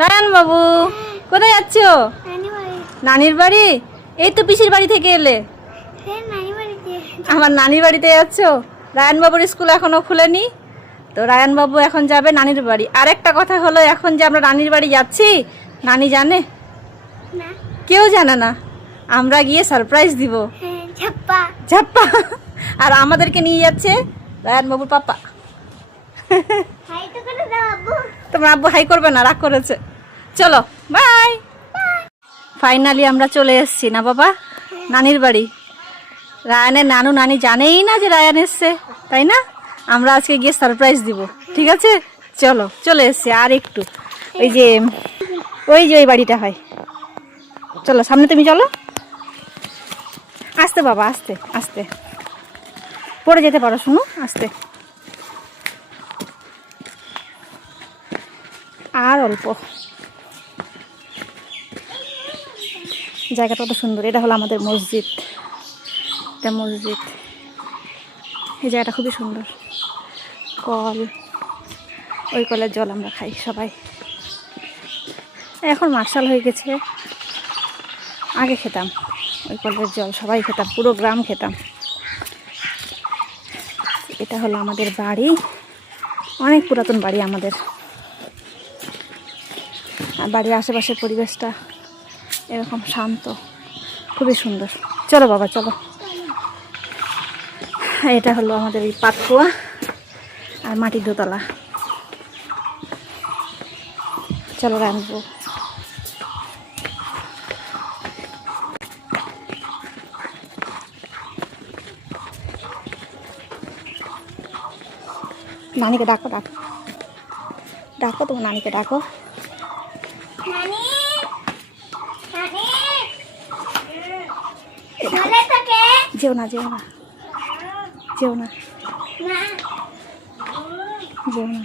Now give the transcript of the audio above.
Ryan বাবু কোথায় যাচ্ছ? নানির বাড়ি। এই তো পিসির বাড়ি থেকে এলে। আমার নানির বাড়িতে যাচ্ছ? রায়ান বাবুর স্কুল এখনো খুলেনি, তো রায়ান বাবু এখন যাবে নানির বাড়ি। আর একটা কথা হলো, এখন যে আমরা নানির বাড়ি যাচ্ছি, নানি জানে? কেউ জানে না। আমরা গিয়ে সারপ্রাইজ দিব। ঝাপ্পা। আর আমাদেরকে নিয়ে যাচ্ছে রায়ান বাবুর পাপা। তোমার আব্বু হাই করবে না, রাগ করেছে। চলো বাই। ফাইনালি আমরা চলে এসেছি না বাবা নানির বাড়ি। রায়ানের নানু নানি জানেই না যে রায়ান এসছে, তাই না? আমরা আজকে গিয়ে সারপ্রাইজ দিব, ঠিক আছে? চলো, চলে এসছি। আর একটু ওই যে ওই বাড়িটা হয়। চলো সামনে, তুমি চলো। আস্তে বাবা, আস্তে আস্তে, পড়ে যেতে পারো, শুনো, আস্তে। আর অল্প। জায়গাটা কত সুন্দর। এটা হলো আমাদের মসজিদ। এটা মসজিদ। এই জায়গাটা খুবই সুন্দর। কল, ওই কলের জল আমরা খাই সবাই। এখন মার্শাল হয়ে গেছে, আগে খেতাম ওই কলের জল, সবাই খেতাম, পুরো গ্রাম খেতাম। এটা হলো আমাদের বাড়ি, অনেক পুরাতন বাড়ি আমাদের। আর বাড়ির আশেপাশের পরিবেশটা এরকম শান্ত, খুবই সুন্দর। চলো বাবা চলো। এটা হলো আমাদের এই পাতকুয়া আর মাটির দোতলা। চলো রাখবো। নানিকে ডাকো, ডাকো, ডাকো, তোমার নানিকে ডাকো। যেও না, যেও না, যেও না, যেও না।